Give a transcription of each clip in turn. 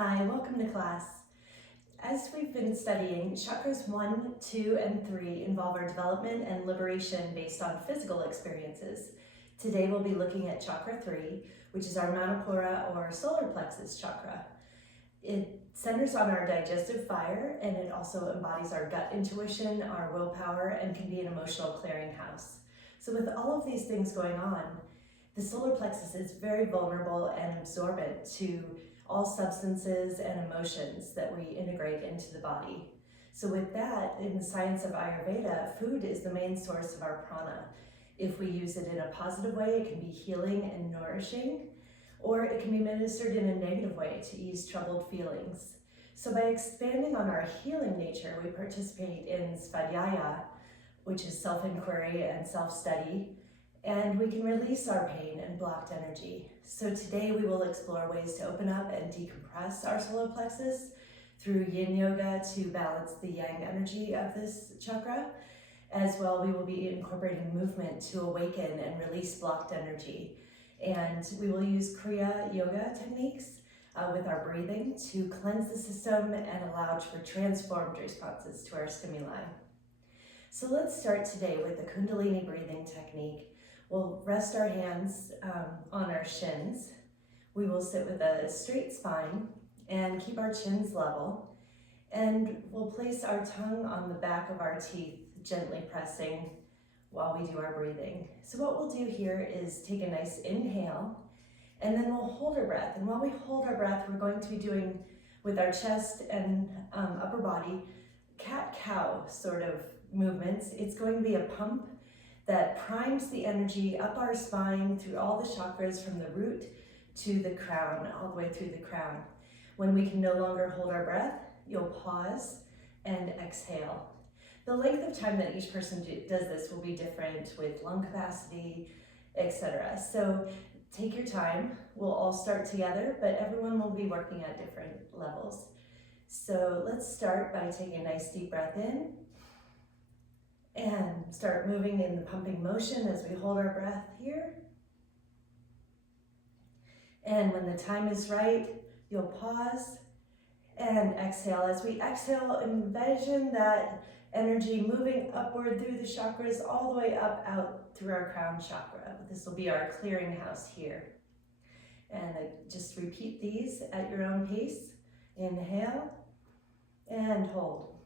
Hi, welcome to class. As we've been studying, chakras 1, 2, and 3 involve our development and liberation based on physical experiences. Today we'll be looking at chakra 3, which is our Manipura or solar plexus chakra. It centers on our digestive fire, and it also embodies our gut intuition, our willpower, and can be an emotional clearinghouse. So with all of these things going on, the solar plexus is very vulnerable and absorbent to all substances and emotions that we integrate into the body. So with that, in the science of Ayurveda, food is the main source of our prana. If we use it in a positive way, it can be healing and nourishing, or it can be ministered in a negative way to ease troubled feelings. So by expanding on our healing nature, we participate in svadhyaya, which is self-inquiry and self-study, and we can release our pain and blocked energy. So today we will explore ways to open up and decompress our solar plexus through Yin Yoga to balance the yang energy of this chakra. As well, we will be incorporating movement to awaken and release blocked energy. And we will use Kriya Yoga techniques with our breathing to cleanse the system and allow for transformed responses to our stimuli. So let's start today with the Kundalini breathing technique. We'll rest our hands on our shins. We will sit with a straight spine and keep our chins level. And we'll place our tongue on the back of our teeth, gently pressing while we do our breathing. So what we'll do here is take a nice inhale, and then we'll hold our breath. And while we hold our breath, we're going to be doing with our chest and upper body, cat-cow sort of movements. It's going to be a pump that primes the energy up our spine through all the chakras from the root to the crown, all the way through the crown. When we can no longer hold our breath, you'll pause and exhale. The length of time that each person does this will be different with lung capacity, etc. So take your time. We'll all start together, but everyone will be working at different levels. So let's start by taking a nice deep breath in and start moving in the pumping motion as we hold our breath here. And when the time is right, you'll pause and exhale. As we exhale, envision that energy moving upward through the chakras all the way up out through our crown chakra. This will be our clearinghouse here. And just repeat these at your own pace. Inhale and hold.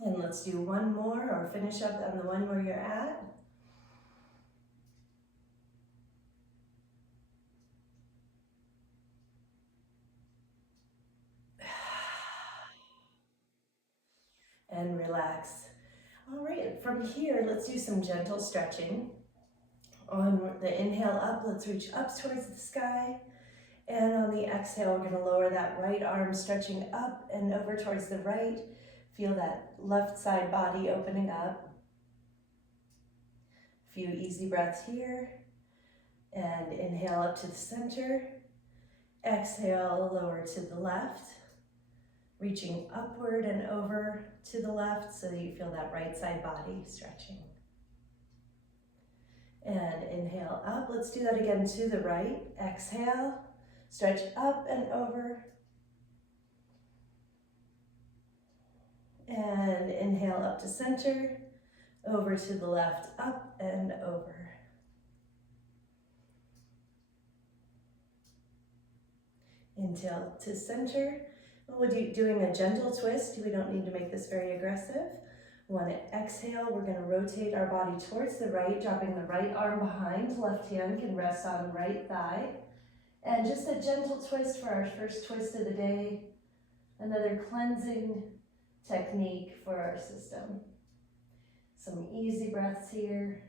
And let's do one more, or finish up on the one where you're at. And relax. All right, from here, let's do some gentle stretching. On the inhale up, let's reach up towards the sky. And on the exhale, we're gonna lower that right arm, stretching up and over towards the right. Feel that left side body opening up. A few easy breaths here. And inhale up to the center. Exhale, lower to the left. Reaching upward and over to the left so that you feel that right side body stretching. And inhale up. Let's do that again to the right. Exhale, stretch up and over. And inhale up to center, over to the left, up and over. Inhale to center. We'll be doing a gentle twist. We don't need to make this very aggressive. One exhale, we're going to rotate our body towards the right, dropping the right arm behind. Left hand can rest on right thigh. And just a gentle twist for our first twist of the day. Another cleansing technique for our system. Some easy breaths here.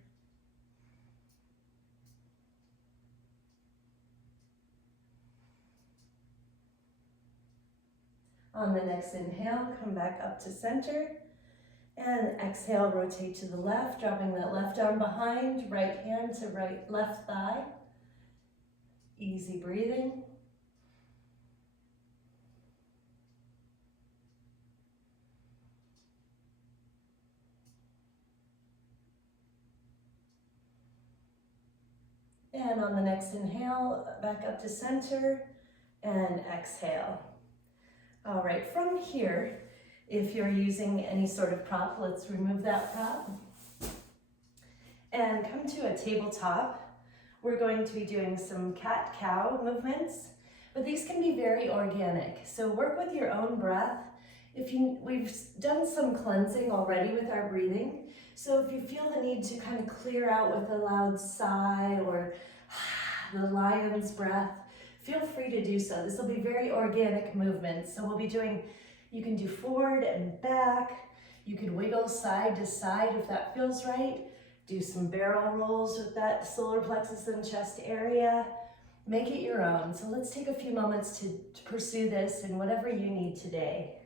On the next inhale, come back up to center. And exhale, rotate to the left, dropping that left arm behind, right hand to right, left thigh. Easy breathing. And on the next inhale, back up to center and exhale. All right, from here, if you're using any sort of prop, let's remove that prop. And come to a tabletop. We're going to be doing some cat-cow movements, but these can be very organic. So work with your own breath. We've done some cleansing already with our breathing. So if you feel the need to kind of clear out with a loud sigh or the lion's breath, feel free to do so. This will be very organic movements. So we'll be doing, you can do forward and back. You can wiggle side to side if that feels right. Do some barrel rolls with that solar plexus and chest area. Make it your own. So let's take a few moments to pursue this in whatever you need today.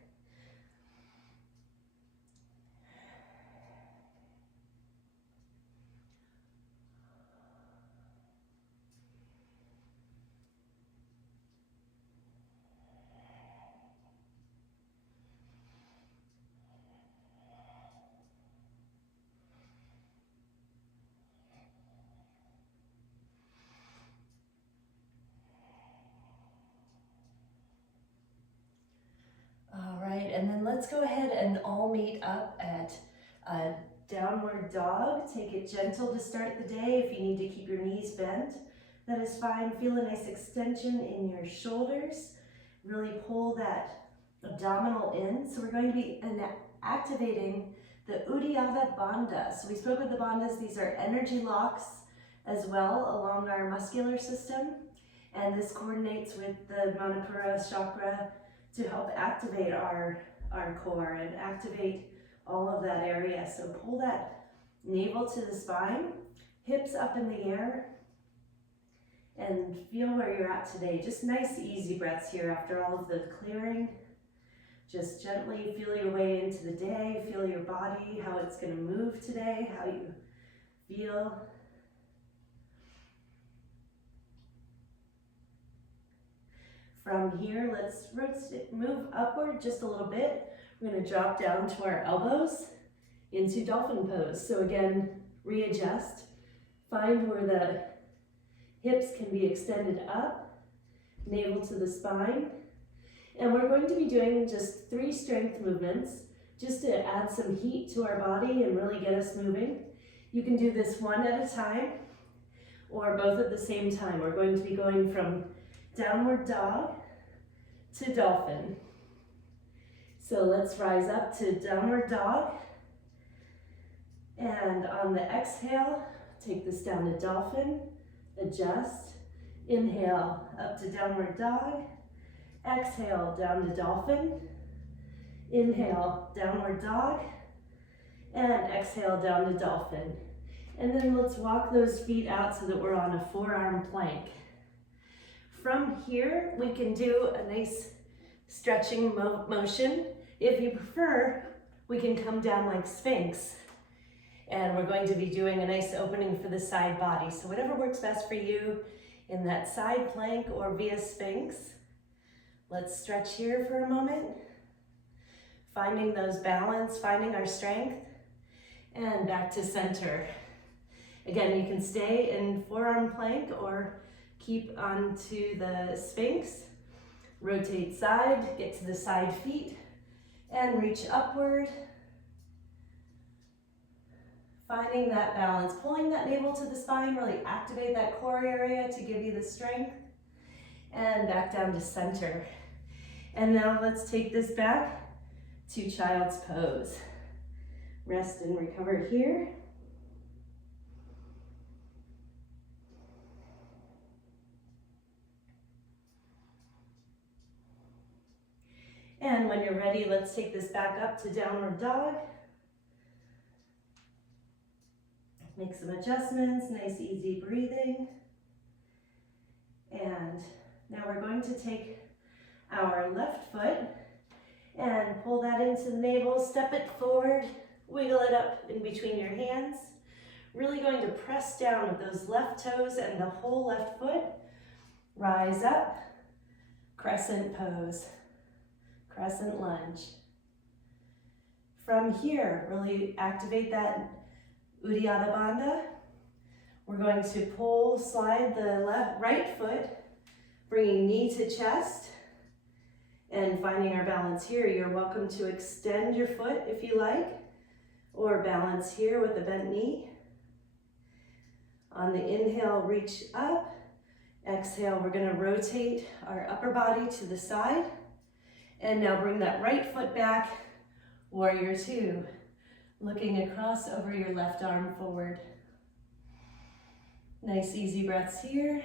All right, and then let's go ahead and all meet up at a downward dog. Take it gentle to start the day. If you need to keep your knees bent, that is fine. Feel a nice extension in your shoulders. Really pull that abdominal in. So we're going to be activating the Uddiyana Bandha. So we spoke of the bandhas. These are energy locks as well along our muscular system. And this coordinates with the Manipura chakra to help activate our core and activate all of that area. So pull that navel to the spine, hips up in the air, and feel where you're at today. Just nice, easy breaths here after all of the clearing. Just gently feel your way into the day, feel your body, how it's going to move today, how you feel. From here, let's move upward just a little bit. We're going to drop down to our elbows into dolphin pose. So again, readjust. Find where the hips can be extended up, navel to the spine. And we're going to be doing just 3 strength movements just to add some heat to our body and really get us moving. You can do this one at a time or both at the same time. We're going to be going from downward dog to dolphin. So let's rise up to downward dog. And on the exhale, take this down to dolphin, adjust. Inhale, up to downward dog. Exhale, down to dolphin. Inhale, downward dog. And exhale, down to dolphin. And then let's walk those feet out so that we're on a forearm plank. From here, we can do a nice stretching motion. If you prefer, we can come down like Sphinx. And we're going to be doing a nice opening for the side body. So whatever works best for you in that side plank or via Sphinx. Let's stretch here for a moment. Finding those balance, finding our strength. And back to center. Again, you can stay in forearm plank or keep onto the Sphinx. Rotate side, get to the side feet, and reach upward. Finding that balance, pulling that navel to the spine, really activate that core area to give you the strength. And back down to center. And now let's take this back to child's pose. Rest and recover here. And when you're ready, let's take this back up to downward dog. Make some adjustments, nice easy breathing. And now we're going to take our left foot and pull that into the navel, step it forward, wiggle it up in between your hands. Really going to press down with those left toes and the whole left foot. Rise up, crescent pose, crescent lunge. From here, really activate that Uddiyana Bandha. We're going to pull, slide the right foot, bringing knee to chest, and finding our balance here. You're welcome to extend your foot if you like, or balance here with a bent knee. On the inhale, reach up. Exhale, we're gonna rotate our upper body to the side. And now bring that right foot back, warrior two. Looking across over your left arm forward. Nice easy breaths here.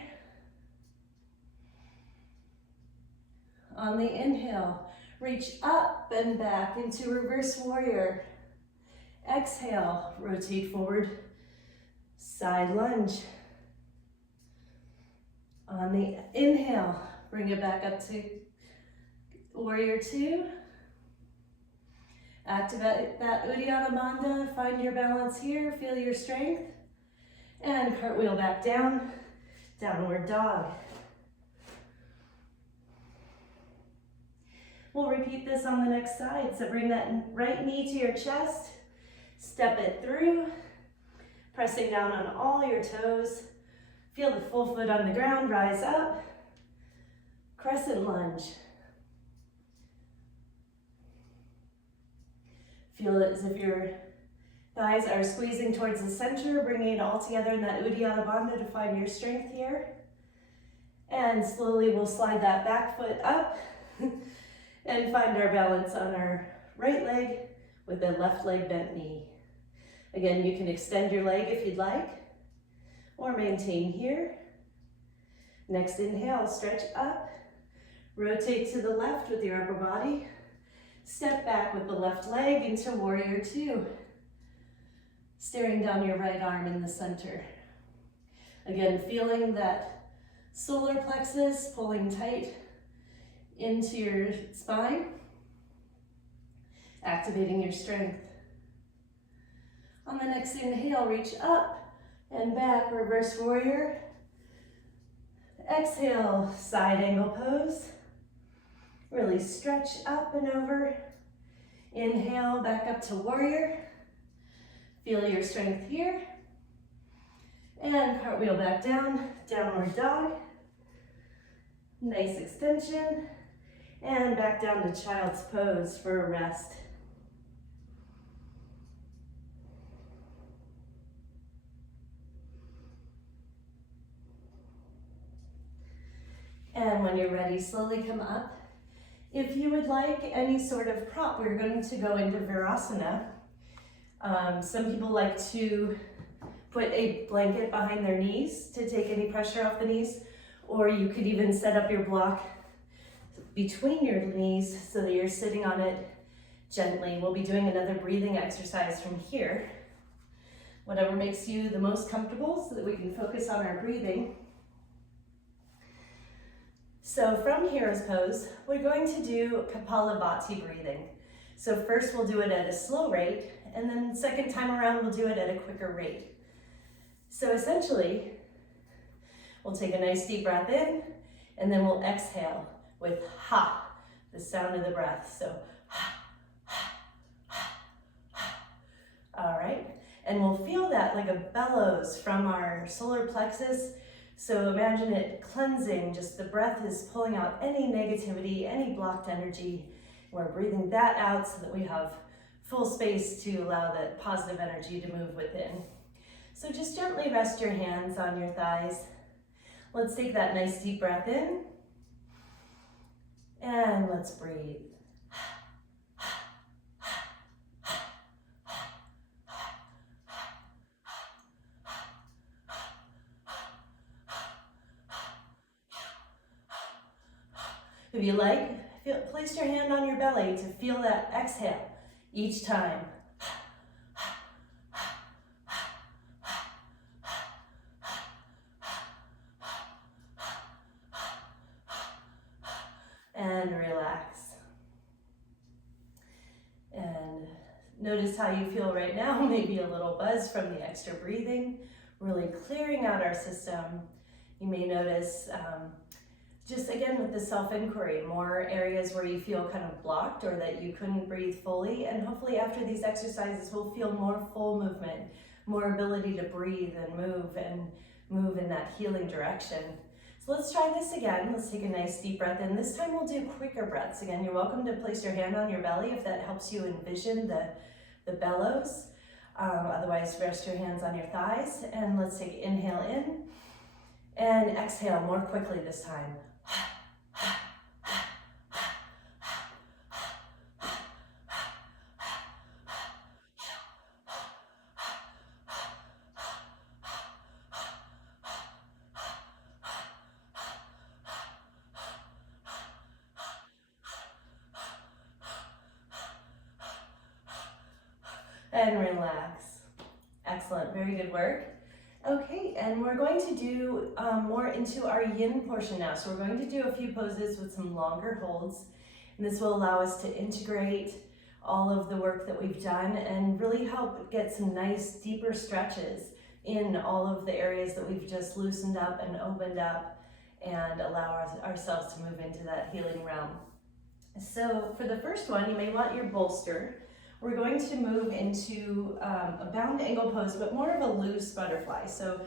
On the inhale, reach up and back into reverse warrior. Exhale, rotate forward, side lunge. On the inhale, bring it back up to warrior two. Activate that Uddiyana Bandha, find your balance here, feel your strength. And cartwheel back down, downward dog. We'll repeat this on the next side. So bring that right knee to your chest, step it through, pressing down on all your toes. Feel the full foot on the ground, rise up, crescent lunge. Feel it as if your thighs are squeezing towards the center, bringing it all together in that Uddiyana Bandha to find your strength here. And slowly we'll slide that back foot up and find our balance on our right leg with the left leg bent knee. Again, you can extend your leg if you'd like, or maintain here. Next inhale, stretch up, rotate to the left with your upper body. Step back with the left leg into warrior two. Staring down your right arm in the center. Again, feeling that solar plexus pulling tight into your spine. Activating your strength. On the next inhale, reach up and back, reverse warrior. Exhale, side angle pose. Really stretch up and over. Inhale, back up to warrior. Feel your strength here. And cartwheel back down, downward dog. Nice extension. And back down to child's pose for a rest. And when you're ready, slowly come up. If you would like any sort of prop, we're going to go into Virasana. Some people like to put a blanket behind their knees to take any pressure off the knees, or you could even set up your block between your knees so that you're sitting on it gently. We'll be doing another breathing exercise from here. Whatever makes you the most comfortable so that we can focus on our breathing. So from hero's pose, we're going to do Kapalabhati breathing. So first we'll do it at a slow rate, and then second time around we'll do it at a quicker rate. So essentially, we'll take a nice deep breath in, and then we'll exhale with ha, the sound of the breath. So ha, ha, ha, ha. All right, and we'll feel that like a bellows from our solar plexus. So imagine it cleansing, just the breath is pulling out any negativity, any blocked energy. We're breathing that out so that we have full space to allow that positive energy to move within. So just gently rest your hands on your thighs. Let's take that nice deep breath in. And let's breathe. If you like, place your hand on your belly to feel that exhale each time. And relax. And notice how you feel right now, maybe a little buzz from the extra breathing, really clearing out our system. You may notice, just again with the self-inquiry, more areas where you feel kind of blocked or that you couldn't breathe fully, and hopefully after these exercises we'll feel more full movement, more ability to breathe and move in that healing direction. So let's try this again. Let's take a nice deep breath in. This time we'll do quicker breaths. Again, you're welcome to place your hand on your belly if that helps you envision the bellows. Otherwise, rest your hands on your thighs. And let's take inhale in and exhale more quickly this time. And relax. Excellent, very good work. Okay, and we're going to do more into our yin portion now. So we're going to do a few poses with some longer holds. And this will allow us to integrate all of the work that we've done and really help get some nice deeper stretches in all of the areas that we've just loosened up and opened up and allow ourselves to move into that healing realm. So for the first one, you may want your bolster. We're going to move into a bound angle pose, but more of a loose butterfly. So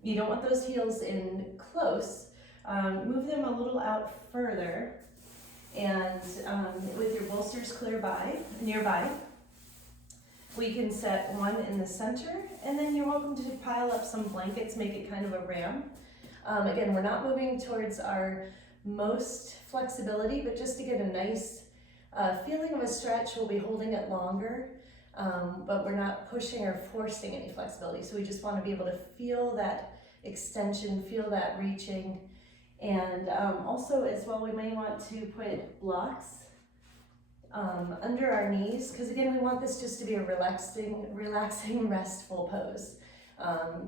you don't want those heels in close. Move them a little out further, and with your bolsters nearby, we can set one in the center, and then you're welcome to pile up some blankets, make it kind of a ram. Again, we're not moving towards our most flexibility, but just to get a nice feeling of a stretch. We'll be holding it longer, but we're not pushing or forcing any flexibility. So we just want to be able to feel that extension, feel that reaching. And also as well, we may want to put blocks under our knees, because again, we want this just to be a relaxing, restful pose,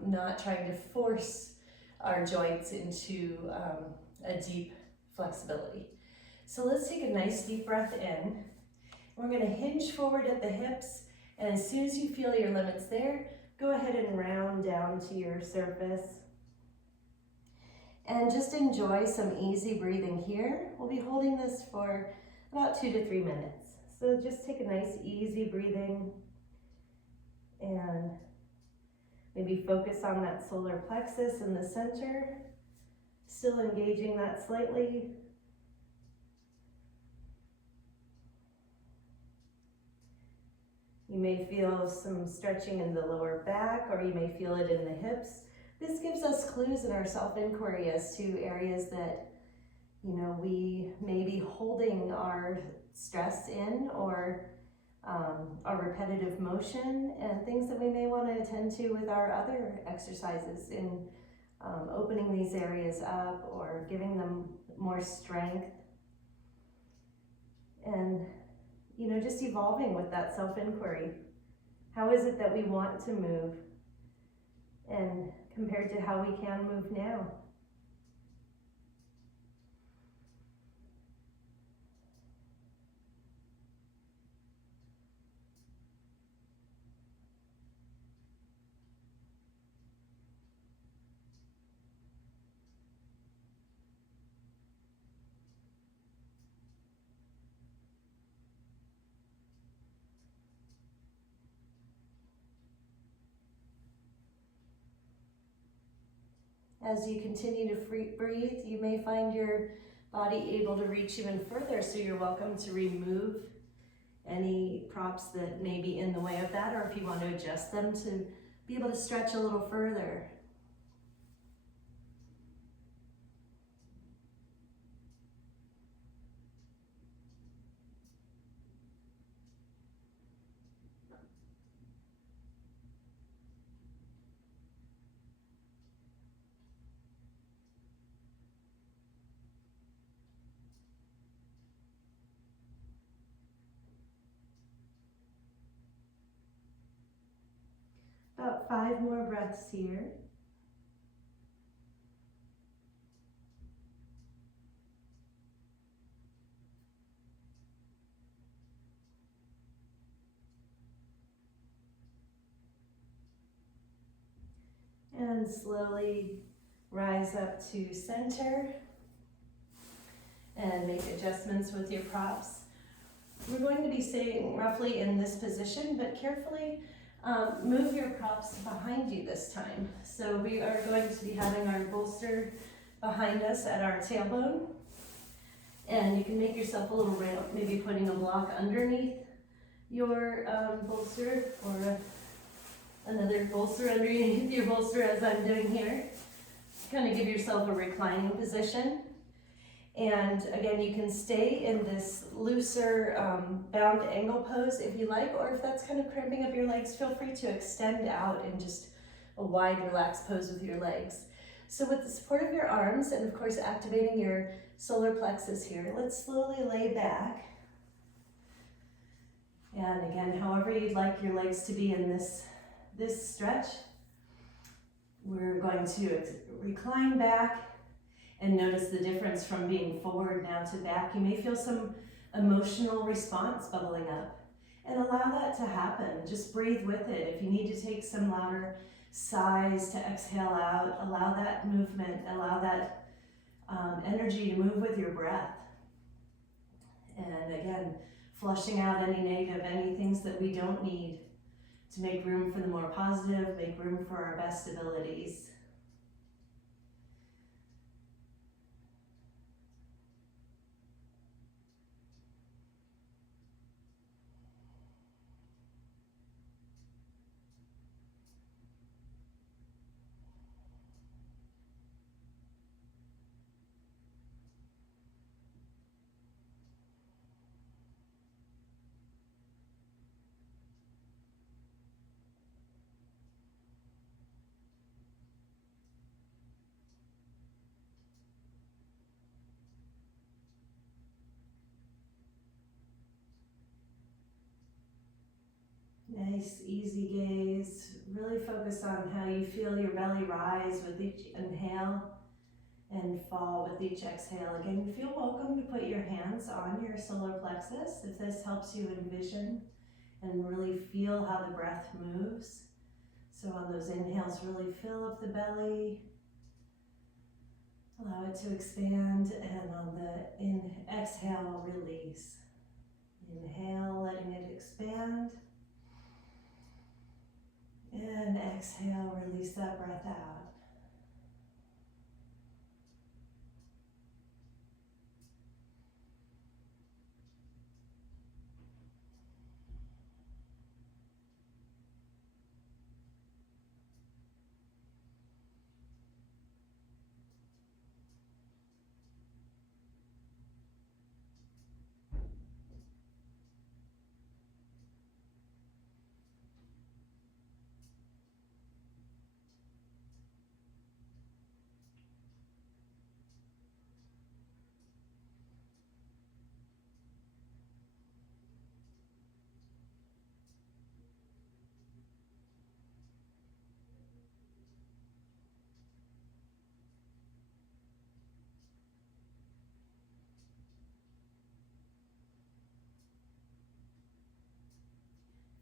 not trying to force our joints into a deep flexibility. So let's take a nice deep breath in. We're going to hinge forward at the hips, and as soon as you feel your limits there, go ahead and round down to your surface. And just enjoy some easy breathing here. We'll be holding this for about 2 to 3 minutes. So just take a nice easy breathing and maybe focus on that solar plexus in the center, still engaging that slightly. You may feel some stretching in the lower back, or you may feel it in the hips. This gives us clues in our self-inquiry as to areas that, we may be holding our stress in, or our repetitive motion, and things that we may want to attend to with our other exercises in opening these areas up or giving them more strength. And just evolving with that self-inquiry. How is it that we want to move, and compared to how we can move now? As you continue to breathe, you may find your body able to reach even further, so you're welcome to remove any props that may be in the way of that, or if you want to adjust them to be able to stretch a little further. about 5 more breaths here. And slowly rise up to center and make adjustments with your props. We're going to be staying roughly in this position, but carefully move your props behind you this time. So we are going to be having our bolster behind us at our tailbone. And you can make yourself a little ramp, maybe putting a block underneath your bolster, or another bolster underneath your bolster as I'm doing here. Kind of give yourself a reclining position. And again, you can stay in this looser bound angle pose if you like, or if that's kind of cramping up your legs, feel free to extend out in just a wide, relaxed pose with your legs. So with the support of your arms, and of course activating your solar plexus here, let's slowly lay back. And again, however you'd like your legs to be in this stretch, we're going to recline back. And notice the difference from being forward now to back. You may feel some emotional response bubbling up, and allow that to happen. Just breathe with it. If you need to take some louder sighs to exhale out, allow that movement, allow that energy to move with your breath. And again, flushing out any negative, any things that we don't need, to make room for the more positive, make room for our best abilities. Nice, easy gaze. Really focus on how you feel your belly rise with each inhale and fall with each exhale. Again, you feel welcome to put your hands on your solar plexus if this helps you envision and really feel how the breath moves. So on those inhales, really fill up the belly, allow it to expand, and on the exhale, release. Inhale, letting it expand. And exhale, release that breath out.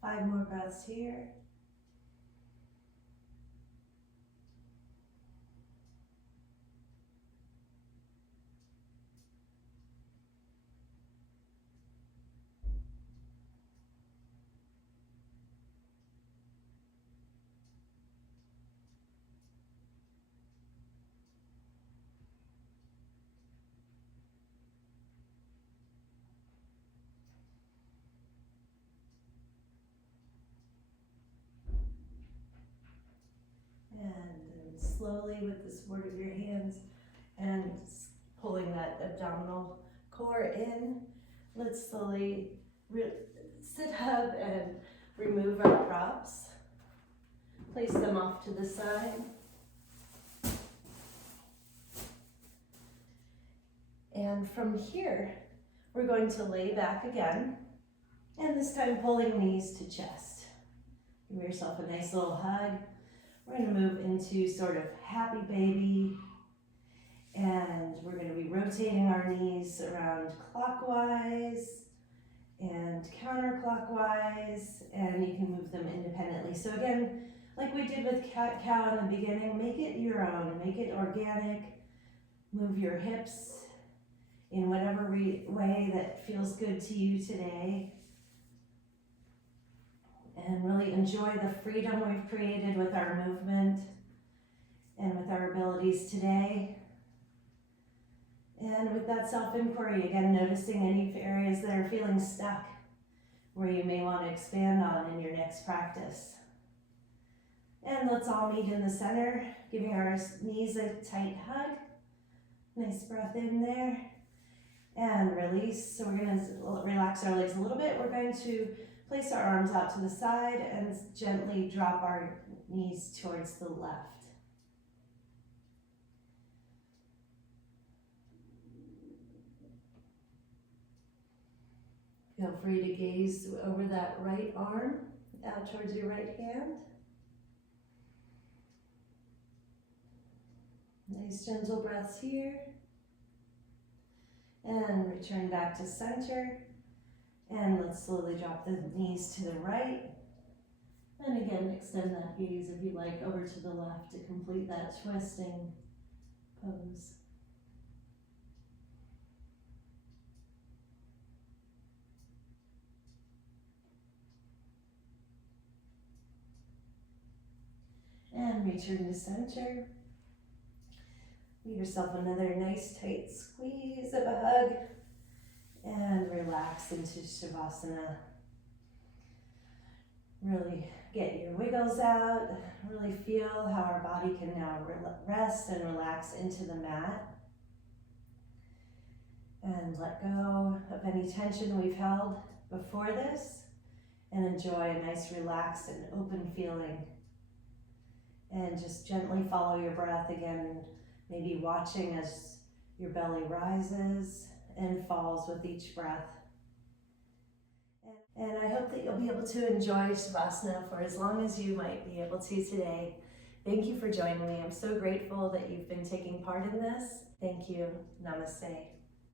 Five more breaths here. And then slowly, with the support of your hands and pulling that abdominal core in, let's slowly sit up and remove our props. Place them off to the side. And from here, we're going to lay back again, and this time pulling knees to chest. Give yourself a nice little hug. We're going to move into sort of happy baby, and we're going to be rotating our knees around clockwise and counterclockwise, and you can move them independently. So again, like we did with cat-cow in the beginning, make it your own, make it organic. Move your hips in whatever way that feels good to you today. And really enjoy the freedom we've created with our movement and with our abilities today. And with that self-inquiry, again, noticing any areas that are feeling stuck, where you may want to expand on in your next practice. And let's all meet in the center, giving our knees a tight hug. Nice breath in there. And release. So we're going to relax our legs a little bit. We're going to place our arms out to the side and gently drop our knees towards the left. Feel free to gaze over that right arm out towards your right hand. Nice gentle breaths here. And return back to center. And let's slowly drop the knees to the right. And again, extend that gaze if you like over to the left to complete that twisting pose. And return to center. Give yourself another nice tight squeeze of a hug. And relax into Shavasana. Really get your wiggles out. Really feel how our body can now rest and relax into the mat. And let go of any tension we've held before this. And enjoy a nice relaxed and open feeling. And just gently follow your breath again, maybe watching as your belly rises and falls with each breath. And I hope that you'll be able to enjoy Shavasana for as long as you might be able to today. Thank you for joining me. I'm so grateful that you've been taking part in this. Thank you. Namaste.